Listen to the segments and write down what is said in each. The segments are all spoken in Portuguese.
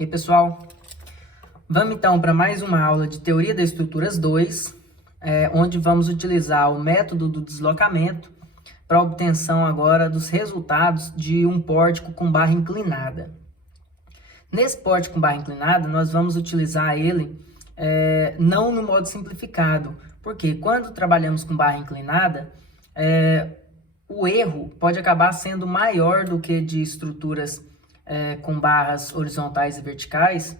E aí, pessoal, vamos então para mais uma aula de Teoria das Estruturas 2, onde vamos utilizar o método do deslocamento para a obtenção agora dos resultados de um pórtico com barra inclinada. Nesse pórtico com barra inclinada, nós vamos utilizar ele não no modo simplificado, porque quando trabalhamos com barra inclinada, o erro pode acabar sendo maior do que de estruturas com barras horizontais e verticais,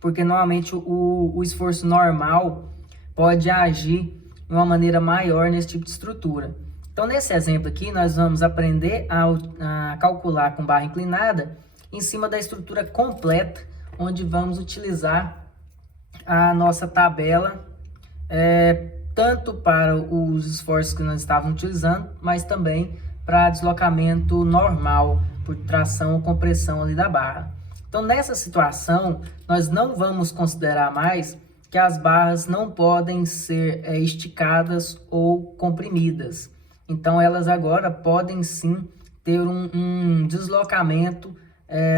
porque normalmente o esforço normal pode agir de uma maneira maior nesse tipo de estrutura. Então, nesse exemplo aqui, nós vamos aprender a calcular com barra inclinada em cima da estrutura completa, onde vamos utilizar a nossa tabela, tanto para os esforços que nós estávamos utilizando, mas também para deslocamento normal, por tração ou compressão ali da barra. Então, nessa situação, nós não vamos considerar mais que as barras não podem ser esticadas ou comprimidas. Então, elas agora podem sim ter um deslocamento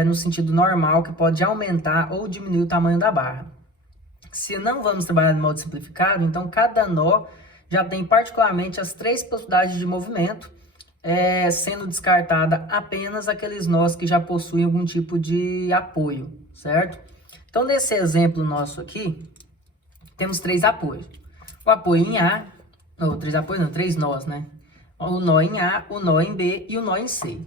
no sentido normal, que pode aumentar ou diminuir o tamanho da barra. Se não vamos trabalhar de modo simplificado, então cada nó já tem particularmente as 3 possibilidades de movimento, sendo descartada apenas aqueles nós que já possuem algum tipo de apoio, certo? Então, nesse exemplo nosso aqui, temos 3 apoios. O apoio em A, ou 3 apoios não, 3 nós, né? O nó em A, o nó em B e o nó em C.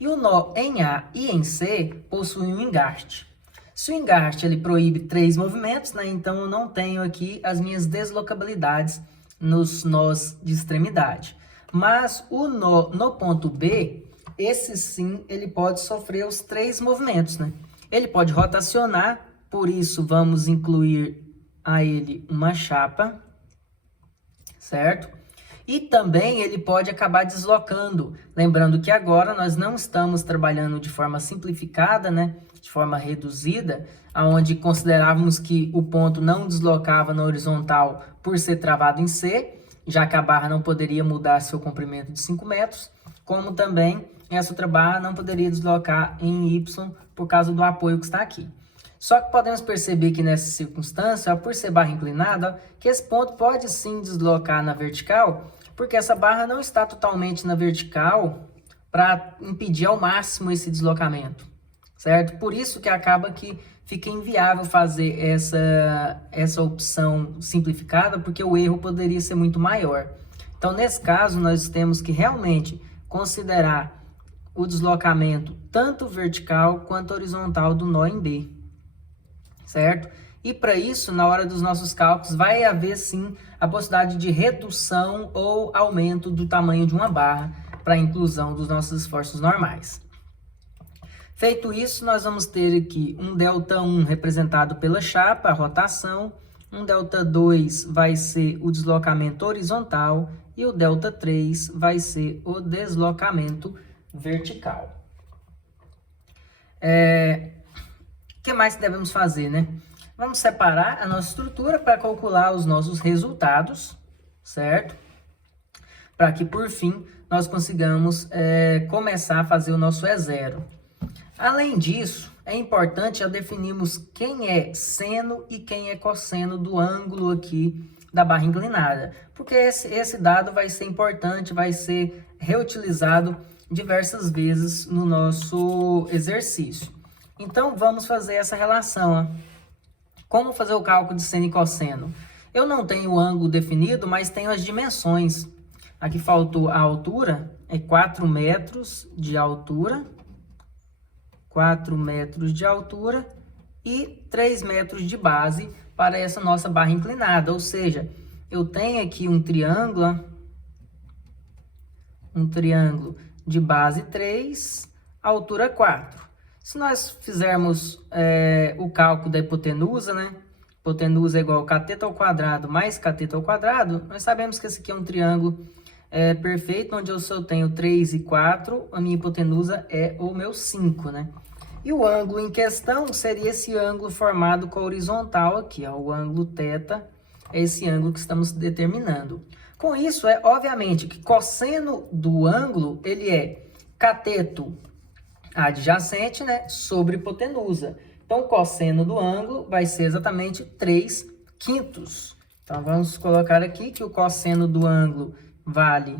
E o nó em A e em C possuem um engaste. Se o engaste ele proíbe 3 movimentos, né? Então eu não tenho aqui as minhas deslocabilidades nos nós de extremidade. Mas o nó no ponto B, esse sim, ele pode sofrer os 3 movimentos, né? Ele pode rotacionar, por isso vamos incluir a ele uma chapa, certo? E também ele pode acabar deslocando. Lembrando que agora nós não estamos trabalhando de forma simplificada, né? De forma reduzida, onde considerávamos que o ponto não deslocava na horizontal por ser travado em C, já que a barra não poderia mudar seu comprimento de 5 metros, como também essa outra barra não poderia deslocar em Y por causa do apoio que está aqui. Só que podemos perceber que nessa circunstância, por ser barra inclinada, que esse ponto pode sim deslocar na vertical, porque essa barra não está totalmente na vertical para impedir ao máximo esse deslocamento, certo? Por isso que acaba que fica inviável fazer essa opção simplificada, porque o erro poderia ser muito maior. Então, nesse caso, nós temos que realmente considerar o deslocamento tanto vertical quanto horizontal do nó em B, certo? E para isso, na hora dos nossos cálculos, vai haver sim a possibilidade de redução ou aumento do tamanho de uma barra para a inclusão dos nossos esforços normais. Feito isso, nós vamos ter aqui um ΔI representado pela chapa, a rotação, um ΔII vai ser o deslocamento horizontal e o ΔIII vai ser o deslocamento vertical. O que mais devemos fazer, né? Vamos separar a nossa estrutura para calcular os nossos resultados, certo? Para que, por fim, nós consigamos começar a fazer o nosso E0. Além disso, é importante já definirmos quem é seno e quem é cosseno do ângulo aqui da barra inclinada, porque esse dado vai ser importante, vai ser reutilizado diversas vezes no nosso exercício. Então, vamos fazer essa relação. Ó. Como fazer o cálculo de seno e cosseno? Eu não tenho o ângulo definido, mas tenho as dimensões. Aqui faltou a altura, 4 metros de altura. 4 metros de altura e 3 metros de base para essa nossa barra inclinada. Ou seja, eu tenho aqui um triângulo de base 3, altura 4. Se nós fizermos o cálculo da hipotenusa, né? Hipotenusa é igual a cateto ao quadrado mais cateto ao quadrado, nós sabemos que esse aqui é um triângulo perfeito, onde eu só tenho 3 e 4, a minha hipotenusa é o meu 5, né? E o ângulo em questão seria esse ângulo formado com a horizontal aqui, ó, o ângulo θ, é esse ângulo que estamos determinando. Com isso, obviamente que cosseno do ângulo, ele é cateto adjacente, né, sobre hipotenusa. Então, o cosseno do ângulo vai ser exatamente 3/5. Então, vamos colocar aqui que o cosseno do ângulo vale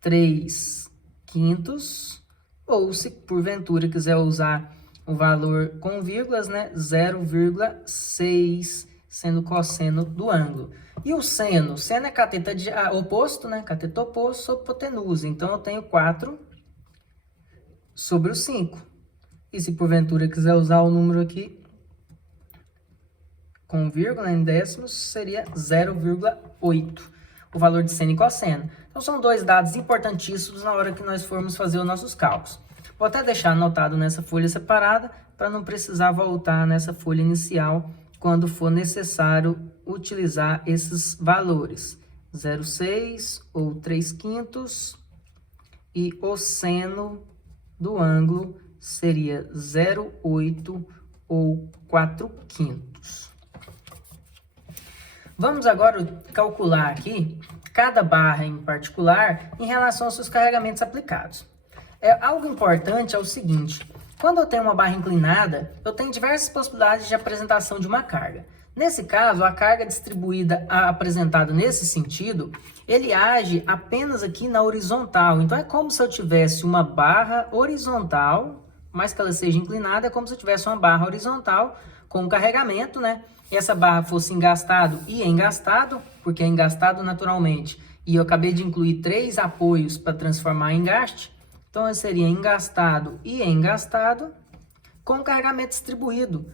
3/5, ou se porventura quiser usar o valor com vírgulas, né, 0,6, sendo o cosseno do ângulo. E o seno? Seno é cateto oposto, né, cateto oposto sobre hipotenusa. Então, eu tenho 4/5. E se porventura quiser usar o número aqui com vírgula em décimos, seria 0,8, o valor de seno e cosseno. Então, são dois dados importantíssimos na hora que nós formos fazer os nossos cálculos. Vou até deixar anotado nessa folha separada, para não precisar voltar nessa folha inicial quando for necessário utilizar esses valores. 0,6 ou 3/5, e o seno do ângulo seria 0,8 ou 4/5. Vamos agora calcular aqui cada barra em particular em relação aos seus carregamentos aplicados. Algo importante é o seguinte: quando eu tenho uma barra inclinada, eu tenho diversas possibilidades de apresentação de uma carga. Nesse caso, a carga distribuída apresentada nesse sentido, ele age apenas aqui na horizontal. Então, é como se eu tivesse uma barra horizontal, mais que ela seja inclinada, é como se eu tivesse uma barra horizontal com carregamento, né? E essa barra fosse engastado e engastado, porque é engastado naturalmente, e eu acabei de incluir 3 apoios para transformar em engaste. Então, seria engastado e engastado com carregamento distribuído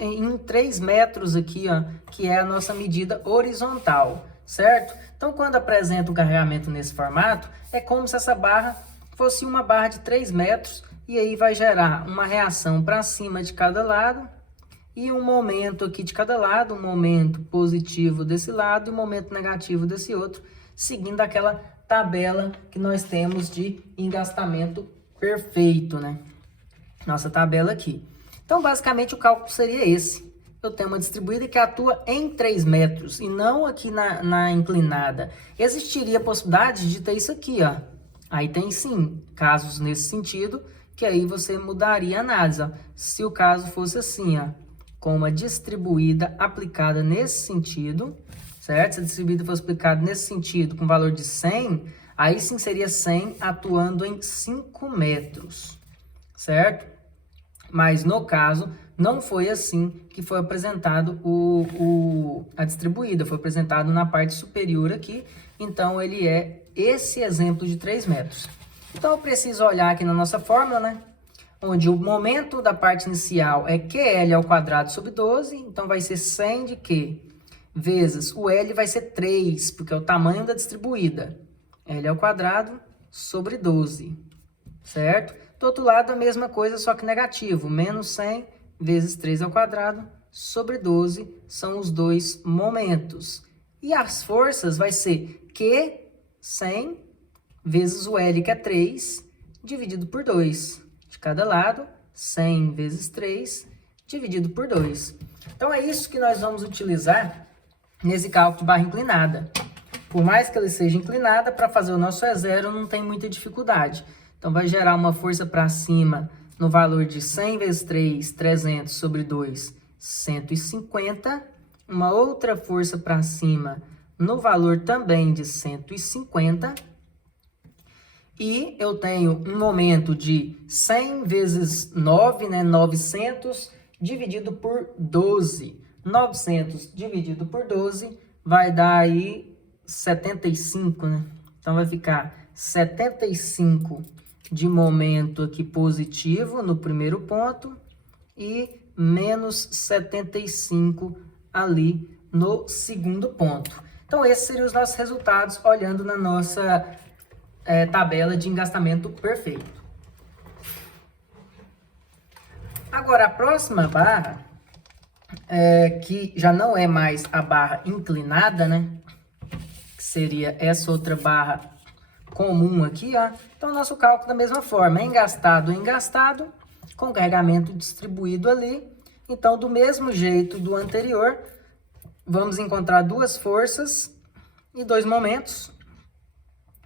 em 3 metros aqui, ó, que é a nossa medida horizontal, certo? Então, quando apresenta o carregamento nesse formato, é como se essa barra fosse uma barra de 3 metros, e aí vai gerar uma reação para cima de cada lado, e um momento aqui de cada lado, um momento positivo desse lado e um momento negativo desse outro, seguindo aquela tabela que nós temos de engastamento perfeito, né? Nossa tabela aqui. Então, basicamente, o cálculo seria esse. Eu tenho uma distribuída que atua em 3 metros e não aqui na inclinada. Existiria a possibilidade de ter isso aqui, ó. Aí tem sim casos nesse sentido, que aí você mudaria a análise, ó. Se o caso fosse assim, ó, com uma distribuída aplicada nesse sentido, certo? Se a distribuída fosse aplicada nesse sentido com valor de 100, aí sim seria 100 atuando em 5 metros, certo? Mas no caso, não foi assim que foi apresentado a distribuída, foi apresentado na parte superior aqui, então ele é esse exemplo de 3 metros. Então eu preciso olhar aqui na nossa fórmula, né? Onde o momento da parte inicial é QL ao quadrado sobre 12, então vai ser 100 de Q vezes o L vai ser 3, porque é o tamanho da distribuída. L ao quadrado sobre 12, certo? Do outro lado, a mesma coisa, só que negativo. Menos 100 vezes 3 ao quadrado sobre 12 são os dois momentos. E as forças vai ser Q, 100, vezes o L, que é 3, dividido por 2. De cada lado, 100 vezes 3, dividido por 2. Então, é isso que nós vamos utilizar nesse cálculo de barra inclinada. Por mais que ela seja inclinada, para fazer o nosso E0 não tem muita dificuldade. Então, vai gerar uma força para cima no valor de 100 vezes 3, 300 sobre 2, 150. Uma outra força para cima no valor também de 150. E eu tenho um momento de 100 vezes 9, né, 900, dividido por 12. 900 dividido por 12 vai dar aí 75, né? Então, vai ficar 75 de momento aqui positivo no primeiro ponto e menos 75 ali no segundo ponto. Então, esses seriam os nossos resultados olhando na nossa tabela de engastamento perfeito. Agora, a próxima barra, que já não é mais a barra inclinada, né? Que seria essa outra barra comum aqui, ó. Então, nosso cálculo da mesma forma, engastado, com carregamento distribuído ali. Então, do mesmo jeito do anterior, vamos encontrar duas forças e dois momentos.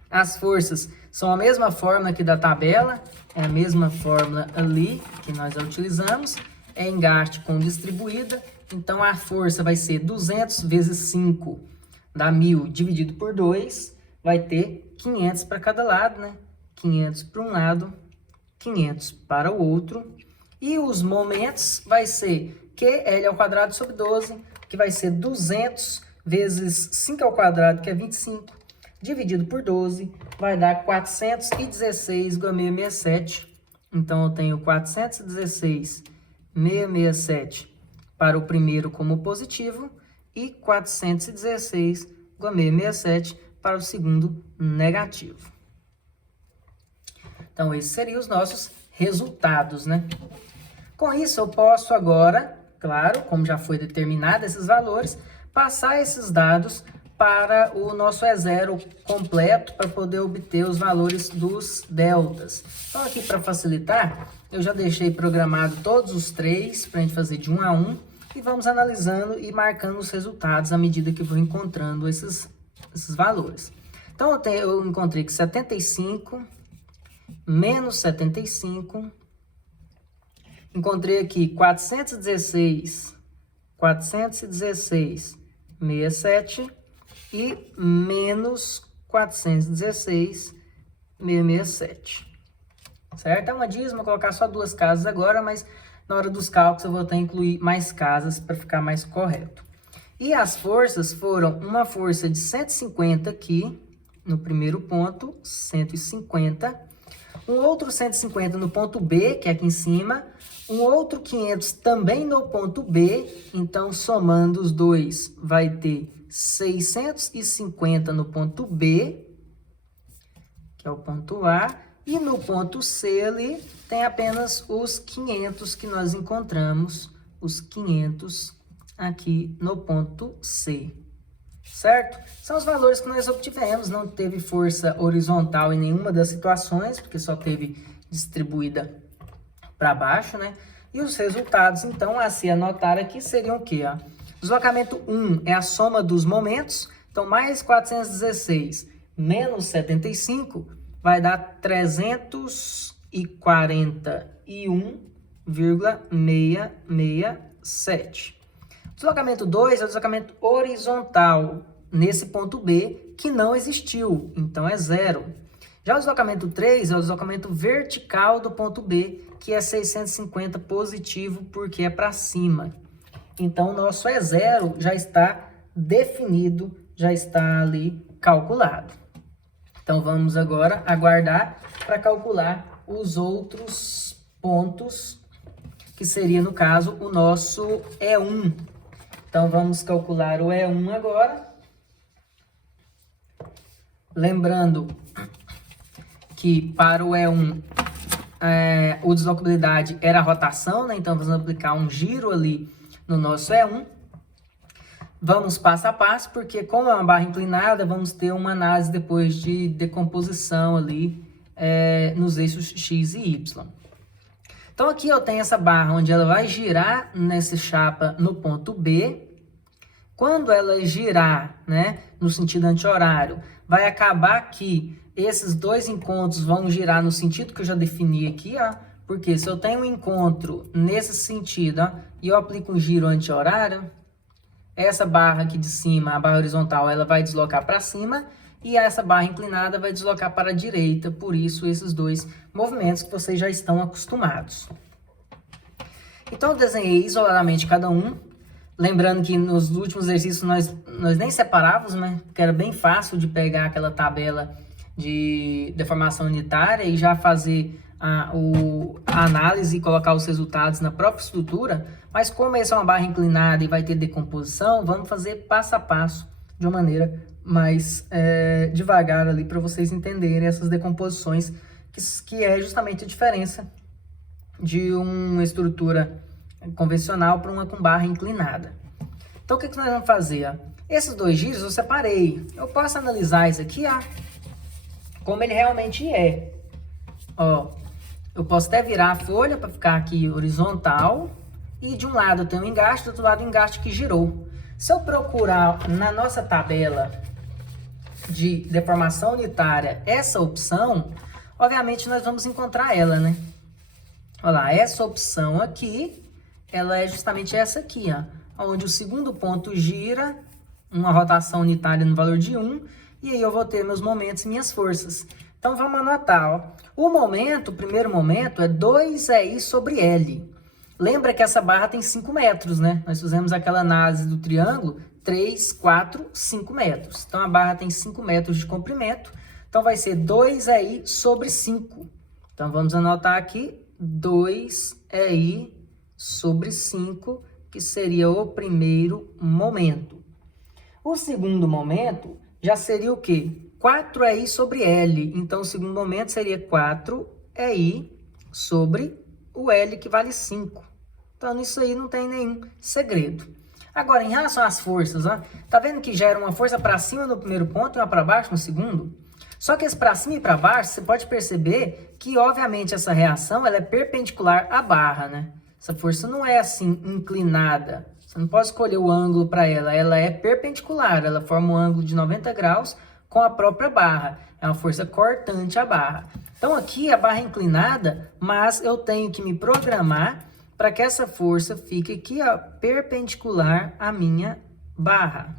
As forças são a mesma fórmula aqui da tabela, é a mesma fórmula ali que nós utilizamos. é engaste com distribuída, então a força vai ser 200 vezes 5, dá 1.000, dividido por 2, vai ter 500 para cada lado, né? 500 para um lado, 500 para o outro. E os momentos vai ser QL ao quadrado sobre 12, que vai ser 200 vezes 5 ao quadrado, que é 25, dividido por 12, vai dar 416,667. Então, eu tenho 416,667 para o primeiro como positivo e 416,667 para o segundo negativo. Então, esses seriam os nossos resultados, né? Com isso, eu posso agora, claro, como já foi determinado esses valores, passar esses dados para o nosso E0 completo para poder obter os valores dos deltas. Então, aqui para facilitar, eu já deixei programado todos os três para a gente fazer de 1 a 1 e vamos analisando e marcando os resultados à medida que eu vou encontrando esses valores. Então, eu encontrei que 75 menos 75, encontrei aqui 416,67 e menos 416,667, certo? É uma dízima, vou colocar só duas casas agora, mas na hora dos cálculos eu vou ter que incluir mais casas para ficar mais correto. E as forças foram uma força de 150 aqui, no primeiro ponto, 150, um outro 150 no ponto B, que é aqui em cima, um outro 500 também no ponto B, então somando os dois vai ter 650 no ponto B, que é o ponto A, e no ponto C ali tem apenas os 500 que nós encontramos, os 500 aqui no ponto C, certo? São os valores que nós obtivemos, não teve força horizontal em nenhuma das situações, porque só teve distribuída para baixo, né? E os resultados, então, a se anotar aqui seriam o quê? Ó? Deslocamento 1 é a soma dos momentos, então mais 416 menos 75 vai dar 341,667. Deslocamento 2 é o deslocamento horizontal nesse ponto B, que não existiu, então é 0. Já o deslocamento 3 é o deslocamento vertical do ponto B, que é 650 positivo, porque é para cima. Então, o nosso E0 já está definido, já está ali calculado. Então, vamos agora aguardar para calcular os outros pontos, que seria, no caso, o nosso E1. Então, vamos calcular o E1 agora. Lembrando que para o E1, o deslocabilidade era a rotação, né? Então, vamos aplicar um giro ali no nosso E1. Vamos passo a passo, porque como é uma barra inclinada, vamos ter uma análise depois de decomposição ali nos eixos X e Y. Então, aqui eu tenho essa barra onde ela vai girar nessa chapa no ponto B. Quando ela girar, né, no sentido anti-horário, vai acabar que esses dois encontros vão girar no sentido que eu já defini aqui, ó. Porque se eu tenho um encontro nesse sentido, ó, e eu aplico um giro anti-horário, essa barra aqui de cima, a barra horizontal, ela vai deslocar para cima e essa barra inclinada vai deslocar para a direita. Por isso, esses dois movimentos que vocês já estão acostumados. Então, eu desenhei isoladamente cada um. Lembrando que nos últimos exercícios nós nem separávamos, né? Porque era bem fácil de pegar aquela tabela de deformação unitária e já fazer a análise e colocar os resultados na própria estrutura. Mas como essa é uma barra inclinada e vai ter decomposição, vamos fazer passo a passo, de uma maneira mais devagar ali, para vocês entenderem essas decomposições, que é justamente a diferença de uma estrutura convencional para uma com barra inclinada. Então, o que nós vamos fazer? Ó? Esses dois giros eu separei. Eu posso analisar isso aqui, ó, como ele realmente é. Ó, eu posso até virar a folha para ficar aqui horizontal. E de um lado eu tenho um engaste, do outro lado um engaste que girou. Se eu procurar na nossa tabela de deformação unitária essa opção, obviamente nós vamos encontrar ela, né? Olha lá, essa opção aqui ela é justamente essa aqui, ó, onde o segundo ponto gira, uma rotação unitária no valor de 1, e aí eu vou ter meus momentos e minhas forças. Então, vamos anotar, ó. O primeiro momento é 2EI sobre L. Lembra que essa barra tem 5 metros, né? Nós fizemos aquela análise do triângulo, 3, 4, 5 metros. Então, a barra tem 5 metros de comprimento. Então, vai ser 2EI sobre 5. Então, vamos anotar aqui 2EI sobre 5, que seria o primeiro momento. O segundo momento já seria o quê? 4EI sobre L. Então, o segundo momento seria 4EI sobre o L, que vale 5. Então, nisso aí não tem nenhum segredo. Agora, em relação às forças, ó, tá vendo que gera uma força para cima no primeiro ponto e uma para baixo no segundo? Só que esse para cima e para baixo, você pode perceber que, obviamente, essa reação ela é perpendicular à barra, né? Essa força não é assim, inclinada. Você não pode escolher o ângulo para ela. Ela é perpendicular, ela forma um ângulo de 90 graus com a própria barra. É uma força cortante à barra. Então, aqui a barra é inclinada, mas eu tenho que me programar para que essa força fique aqui, ó, perpendicular à minha barra.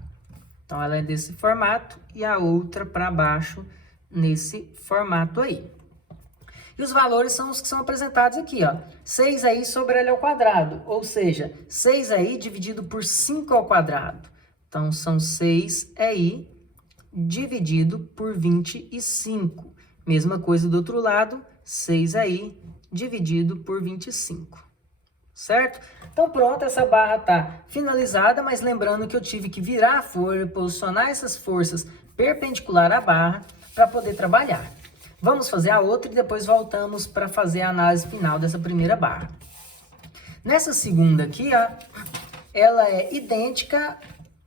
Então, ela é desse formato e a outra para baixo nesse formato aí. E os valores são os que são apresentados aqui, ó. 6EI sobre L ao quadrado, ou seja, 6EI dividido por 5 ao quadrado. Então, são 6EI dividido por 25. Mesma coisa do outro lado, 6EI dividido por 25. Certo? Então, pronto, essa barra está finalizada, mas lembrando que eu tive que virar a folha, posicionar essas forças perpendicular à barra para poder trabalhar. Vamos fazer a outra e depois voltamos para fazer a análise final dessa primeira barra. Nessa segunda aqui, ó, ela é idêntica,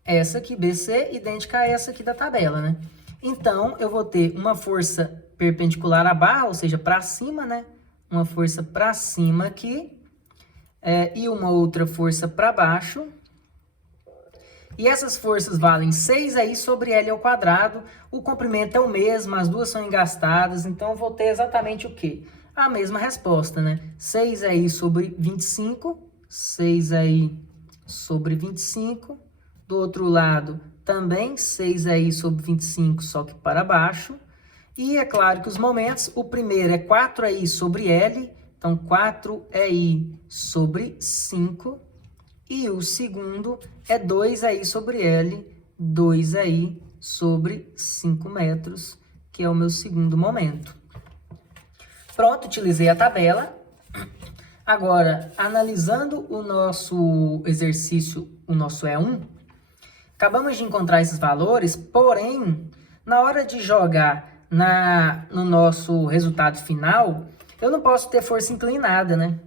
essa aqui, BC, idêntica a essa aqui da tabela, né? Então, eu vou ter uma força perpendicular à barra, ou seja, para cima, né? Uma força para cima aqui. E uma outra força para baixo. E essas forças valem 6EI sobre L ao quadrado. O comprimento é o mesmo, as duas são engastadas. Então, eu vou ter exatamente o quê? A mesma resposta, né? 6EI sobre 25. 6EI sobre 25. Do outro lado, também 6EI sobre 25, só que para baixo. E é claro que os momentos, o primeiro é 4EI sobre L. Então, 4EI sobre 5. E o segundo é 2EI sobre L, 2EI sobre 5 metros, que é o meu segundo momento. Pronto, utilizei a tabela. Agora, analisando o nosso exercício, o nosso E1, acabamos de encontrar esses valores, porém, na hora de jogar no nosso resultado final, eu não posso ter força inclinada, né?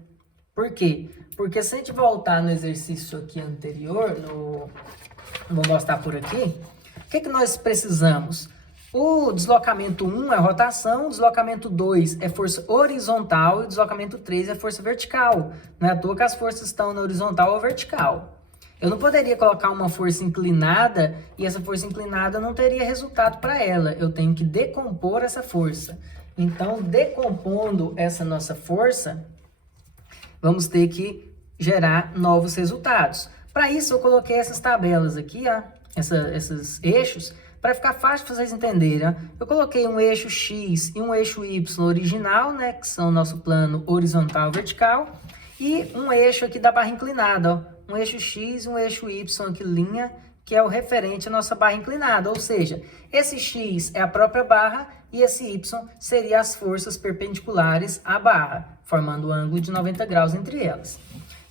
Por quê? Porque se a gente voltar no exercício aqui anterior, vou mostrar por aqui, o que nós precisamos? O deslocamento 1 é rotação, o deslocamento 2 é força horizontal e o deslocamento 3 é força vertical. Não é à toa que as forças estão na horizontal ou vertical. Eu não poderia colocar uma força inclinada e essa força inclinada não teria resultado para ela. Eu tenho que decompor essa força. Então, decompondo essa nossa força, vamos ter que gerar novos resultados. Para isso, eu coloquei essas tabelas aqui, ó, esses eixos, para ficar fácil para vocês entenderem. Ó. Eu coloquei um eixo X e um eixo Y original, né, que são o nosso plano horizontal e vertical, e um eixo aqui da barra inclinada, ó, um eixo X e um eixo Y aqui, linha, que é o referente à nossa barra inclinada, ou seja, esse X é a própria barra e esse Y seria as forças perpendiculares à barra, formando um ângulo de 90 graus entre elas.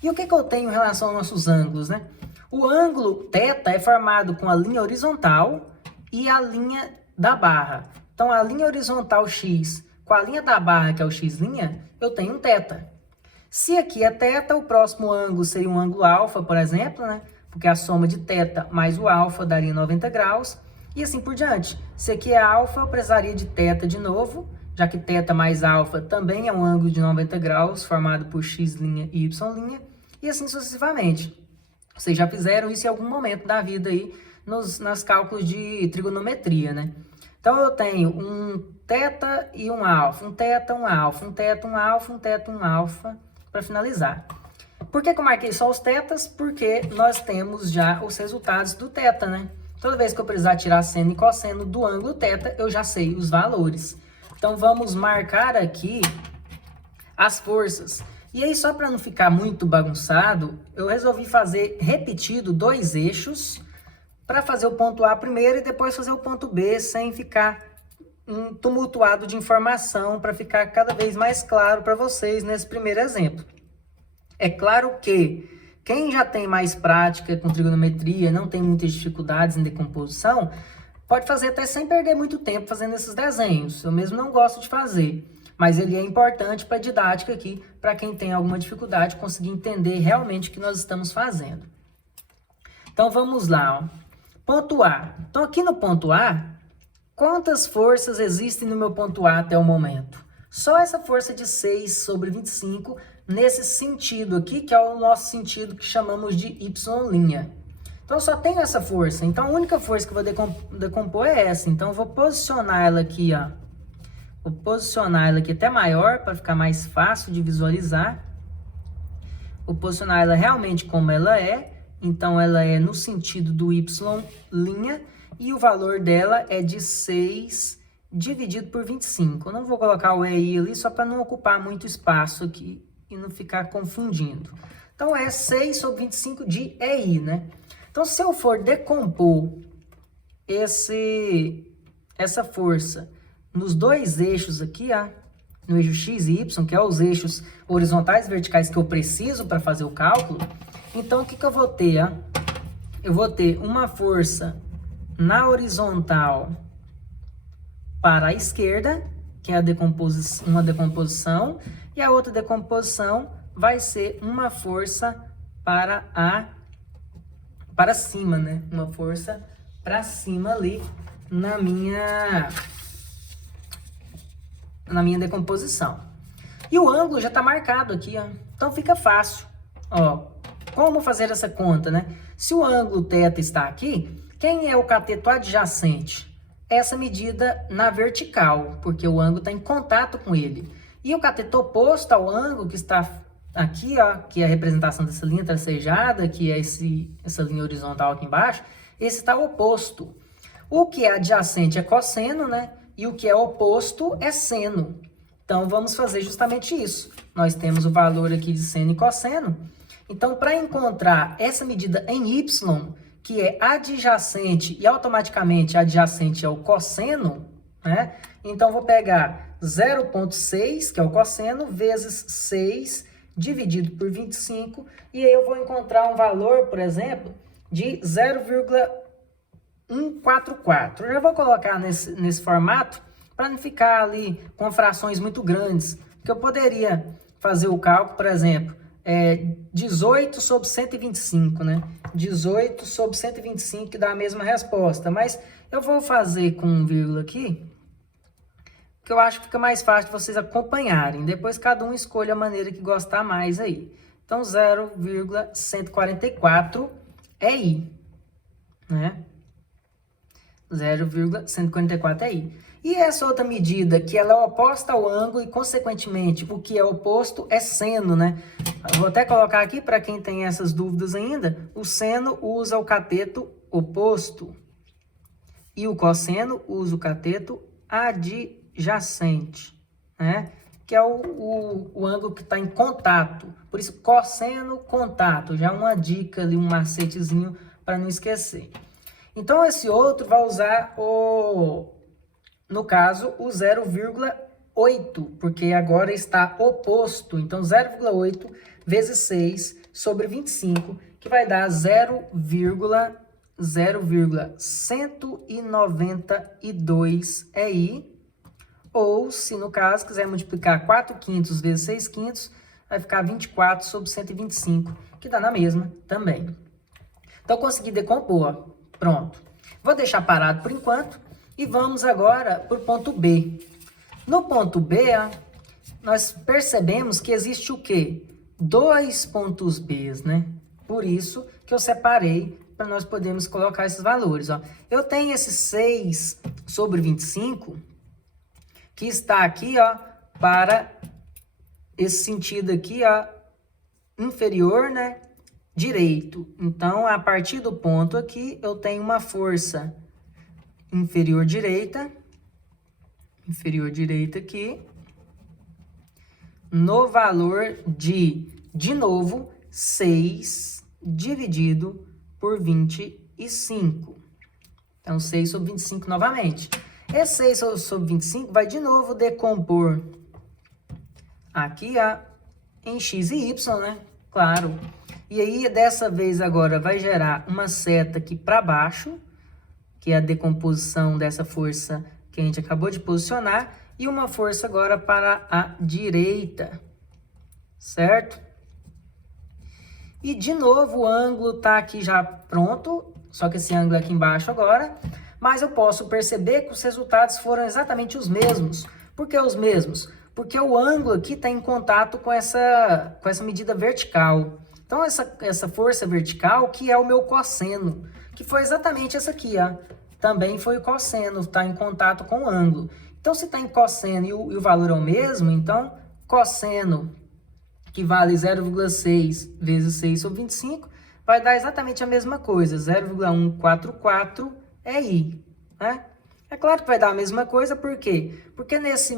E o que eu tenho em relação aos nossos ângulos, né? O ângulo θ é formado com a linha horizontal e a linha da barra. Então, a linha horizontal X com a linha da barra, que é o X', eu tenho um θ. Se aqui é θ, o próximo ângulo seria um ângulo alfa, por exemplo, né? Porque a soma de θ mais o alfa daria 90 graus, e assim por diante. Se aqui é alfa, eu precisaria de θ de novo, já que θ mais alfa também é um ângulo de 90 graus, formado por x' e y', e assim sucessivamente. Vocês já fizeram isso em algum momento da vida aí, nos cálculos de trigonometria, né? Então, eu tenho um θ e um alfa, um θ, um alfa, um θ, um alfa, um θ, um alfa, para finalizar. Por que que eu marquei só os tetas? Porque nós temos já os resultados do teta, né? Toda vez que eu precisar tirar seno e cosseno do ângulo teta, eu já sei os valores. Então, vamos marcar aqui as forças. E aí, só para não ficar muito bagunçado, eu resolvi fazer repetido 2 eixos para fazer o ponto A primeiro e depois fazer o ponto B, sem ficar tumultuado de informação, para ficar cada vez mais claro para vocês nesse primeiro exemplo. É claro que quem já tem mais prática com trigonometria, não tem muitas dificuldades em decomposição, pode fazer até sem perder muito tempo fazendo esses desenhos. Eu mesmo não gosto de fazer, mas ele é importante para a didática aqui, para quem tem alguma dificuldade conseguir entender realmente o que nós estamos fazendo. Então vamos lá, ó. Ponto A. Então aqui no ponto A, quantas forças existem no meu ponto A até o momento? Só essa força de 6 sobre 25 nesse sentido aqui, que é o nosso sentido que chamamos de y'. Então, só tenho essa força. Então, a única força que eu vou decompor é essa. Então, eu vou posicionar ela aqui, ó. Vou posicionar ela aqui até maior, para ficar mais fácil de visualizar. Vou posicionar ela realmente como ela é. Então, ela é no sentido do y'. E o valor dela é de 6 dividido por 25. Eu não vou colocar o EI ali, só para não ocupar muito espaço aqui e não ficar confundindo. Então, é 6 sobre 25 de EI, né? Então, se eu for decompor essa força nos 2 eixos aqui, ó, no eixo x e y, que é os eixos horizontais e verticais que eu preciso para fazer o cálculo, então, o que que eu vou ter? Ó? Eu vou ter uma força na horizontal para a esquerda, que é uma decomposição, e a outra decomposição vai ser uma força para cima, né? Uma força para cima ali na minha decomposição. E o ângulo já está marcado aqui, ó. Então fica fácil. Ó, como fazer essa conta, né? Se o ângulo θ está aqui, quem é o cateto adjacente? Essa medida na vertical, porque o ângulo está em contato com ele. E o cateto oposto ao ângulo que está aqui, ó, que é a representação dessa linha tracejada, que é essa linha horizontal aqui embaixo, esse está oposto. O que é adjacente é cosseno, né? E o que é oposto é seno. Então, vamos fazer justamente isso. Nós temos o valor aqui de seno e cosseno. Então, para encontrar essa medida em y, que é adjacente e automaticamente adjacente ao cosseno, né? Então, vou pegar 0,6, que é o cosseno, vezes 6 dividido por 25, e aí eu vou encontrar um valor, por exemplo, de 0,144. Eu já vou colocar nesse formato para não ficar ali com frações muito grandes, porque eu poderia fazer o cálculo, por exemplo, 18 sobre 125, né? 18 sobre 125 que dá a mesma resposta, mas eu vou fazer com um vírgula aqui, que eu acho que fica mais fácil de vocês acompanharem. Depois cada um escolhe a maneira que gostar mais aí. Então 0,144 é I, né? 0,144 é I. E essa outra medida, que ela é oposta ao ângulo e, consequentemente, o que é oposto é seno, né? Eu vou até colocar aqui, para quem tem essas dúvidas ainda, o seno usa o cateto oposto e o cosseno usa o cateto adjacente, né? Que é o ângulo que está em contato. Por isso, cosseno, contato. Já uma dica ali, um macetezinho para não esquecer. Então, esse outro vai usar no caso, o 0,8, porque agora está oposto. Então, 0,8 vezes 6 sobre 25, que vai dar 0,192 EI. Ou, se no caso, quiser multiplicar 4/5 vezes 6/5, vai ficar 24 sobre 125, que dá na mesma também. Então, consegui decompor, ó. Pronto. Vou deixar parado por enquanto. E vamos agora para o ponto B. No ponto B, ó, nós percebemos que existe o quê? 2 pontos B, né? Por isso que eu separei para nós podermos colocar esses valores. Ó. Eu tenho esse 6 sobre 25, que está aqui, ó, para esse sentido aqui, ó, inferior, né, direito. Então, a partir do ponto aqui, eu tenho uma força inferior direita aqui, no valor de novo, 6 dividido por 25. Então, 6 sobre 25 novamente. Esse 6 sobre 25 vai de novo decompor aqui em x e y, né? Claro. E aí, dessa vez agora, vai gerar uma seta aqui para baixo, que é a decomposição dessa força que a gente acabou de posicionar, e uma força agora para a direita, certo? E de novo o ângulo está aqui já pronto, só que esse ângulo é aqui embaixo agora, mas eu posso perceber que os resultados foram exatamente os mesmos. Por que os mesmos? Porque o ângulo aqui está em contato com essa medida vertical. Então essa força vertical que é o meu cosseno, que foi exatamente essa aqui, ó. Também foi o cosseno, está em contato com o ângulo. Então, se está em cosseno e o valor é o mesmo, então cosseno, que vale 0,6 vezes 6 sobre 25, vai dar exatamente a mesma coisa, 0,144 é I, né? É claro que vai dar a mesma coisa, por quê? Porque nessa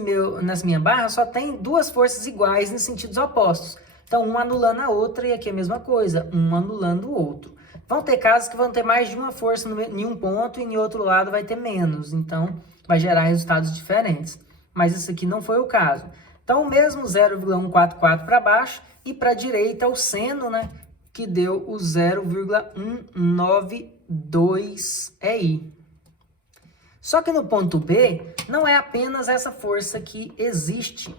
minha barra só tem duas forças iguais em sentidos opostos. Então, uma anulando a outra e aqui é a mesma coisa, um anulando o outro. Vão ter casos que vão ter mais de uma força em um ponto e em outro lado vai ter menos. Então, vai gerar resultados diferentes. Mas isso aqui não foi o caso. Então, o mesmo 0,144 para baixo e para a direita o seno, né? Que deu o 0,192 EI. Só que no ponto B, não é apenas essa força que existe.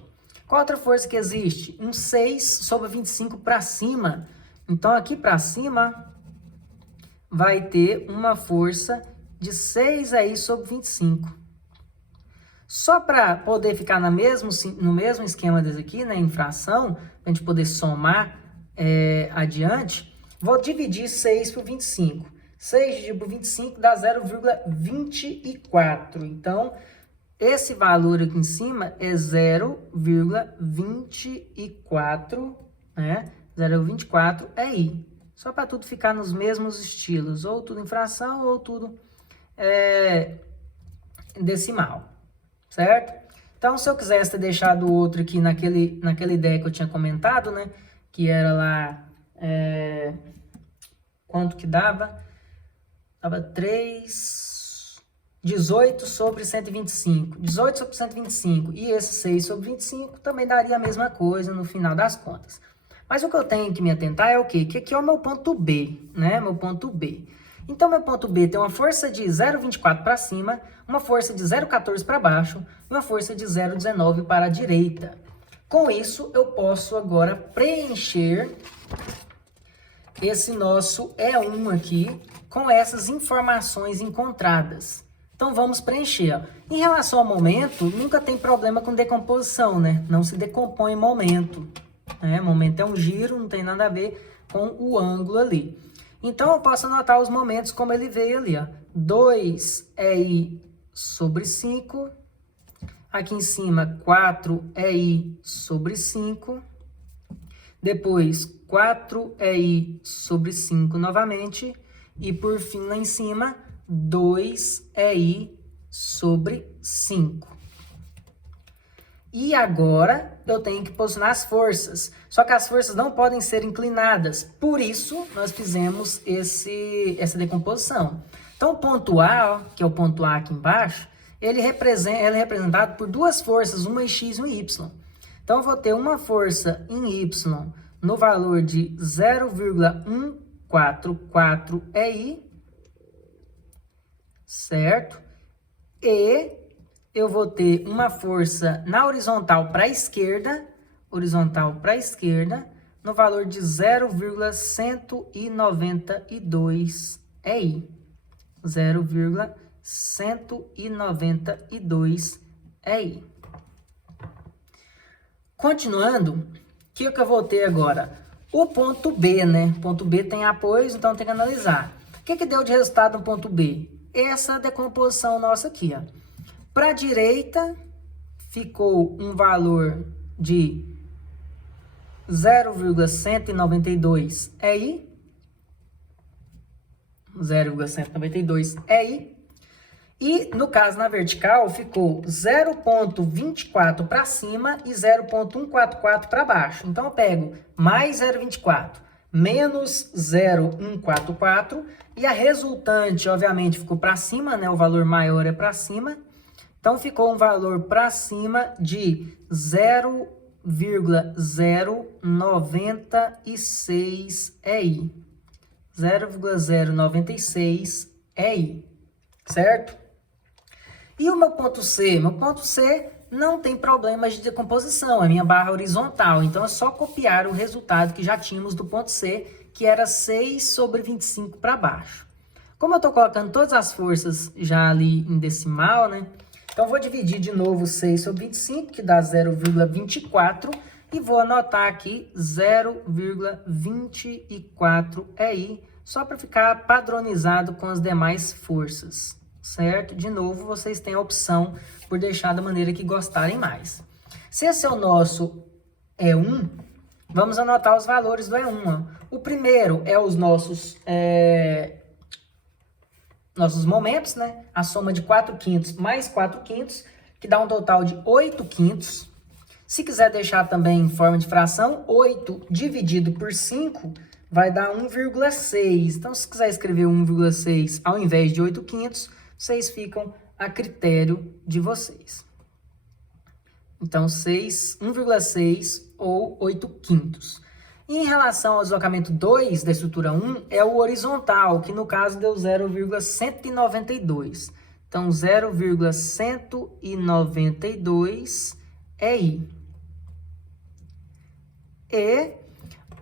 Qual outra força que existe? Um 6 sobre 25 para cima. Então, aqui para cima, vai ter uma força de 6 aí sobre 25. Só para poder ficar no mesmo esquema desse aqui, né, em fração, para a gente poder somar adiante, vou dividir 6 por 25. 6 dividido por 25 dá 0,24. Então, esse valor aqui em cima é 0,24, né? 0,24 é I. Só para tudo ficar nos mesmos estilos, ou tudo em fração, ou tudo decimal, certo? Então, se eu quisesse ter deixado o outro aqui naquela ideia que eu tinha comentado, né? Que era lá, quanto que dava? Dava 18 sobre 125. 18 sobre 125 e esse 6 sobre 25 também daria a mesma coisa no final das contas. Mas o que eu tenho que me atentar é o quê? Que aqui é o meu ponto B, né? Meu ponto B. Então, meu ponto B tem uma força de 0,24 para cima, uma força de 0,14 para baixo e uma força de 0,19 para a direita. Com isso, eu posso agora preencher esse nosso E1 aqui com essas informações encontradas. Então, vamos preencher. Em relação ao momento, nunca tem problema com decomposição, né? Não se decompõe momento. Momento é um giro, não tem nada a ver com o ângulo ali. Então, eu posso anotar os momentos como ele veio ali, ó. 2 é I sobre 5. Aqui em cima, 4 é I sobre 5. Depois, 4 é I sobre 5 novamente. E, por fim, lá em cima, 2 é I sobre 5. E agora, eu tenho que posicionar as forças. Só que as forças não podem ser inclinadas. Por isso, nós fizemos essa decomposição. Então, o ponto A, ó, que é o ponto A aqui embaixo, ele é representado por duas forças, uma em X e uma em Y. Então, eu vou ter uma força em Y no valor de 0,144 EI, certo? E eu vou ter uma força na horizontal para a esquerda, no valor de 0,192 EI. 0,192 EI. Continuando, o que eu vou ter agora? O ponto B, né? O ponto B tem apoios, então tem que analisar. O que deu de resultado no ponto B? Essa decomposição nossa aqui, ó. Para a direita, ficou um valor de 0,192 é I. 0,192 é I. E, no caso, na vertical, ficou 0,24 para cima e 0,144 para baixo. Então, eu pego mais 0,24 menos 0,144 e a resultante, obviamente, ficou para cima, né? O valor maior é para cima. Então, ficou um valor para cima de 0,096 EI. 0,096 EI, certo? E o meu ponto C? Meu ponto C não tem problemas de decomposição, é minha barra horizontal. Então, é só copiar o resultado que já tínhamos do ponto C, que era 6 sobre 25 para baixo. Como eu estou colocando todas as forças já ali em decimal, né? Então, vou dividir de novo 6 sobre 25, que dá 0,24. E vou anotar aqui 0,24 EI, só para ficar padronizado com as demais forças, certo? De novo, vocês têm a opção por deixar da maneira que gostarem mais. Se esse é o nosso E1, vamos anotar os valores do E1. Ó. O primeiro é os nossos momentos, né? A soma de 4/5 mais 4/5, que dá um total de 8/5. Se quiser deixar também em forma de fração, 8 dividido por 5 vai dar 1,6. Então, se quiser escrever 1,6 ao invés de 8/5, vocês ficam a critério de vocês. Então, 1,6 ou 8/5. E em relação ao deslocamento 2 da estrutura 1, é o horizontal, que no caso deu 0,192. Então, 0,192 é I. E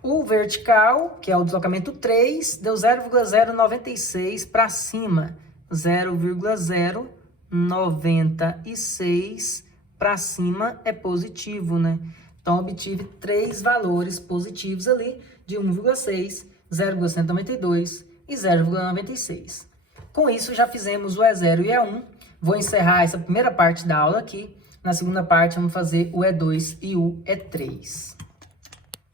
o vertical, que é o deslocamento 3, deu 0,096 para cima. 0,096 para cima é positivo, né? Então, obtive 3 valores positivos ali, de 1,6, 0,192 e 0,96. Com isso, já fizemos o E0 e E1. Vou encerrar essa primeira parte da aula aqui. Na segunda parte, vamos fazer o E2 e o E3.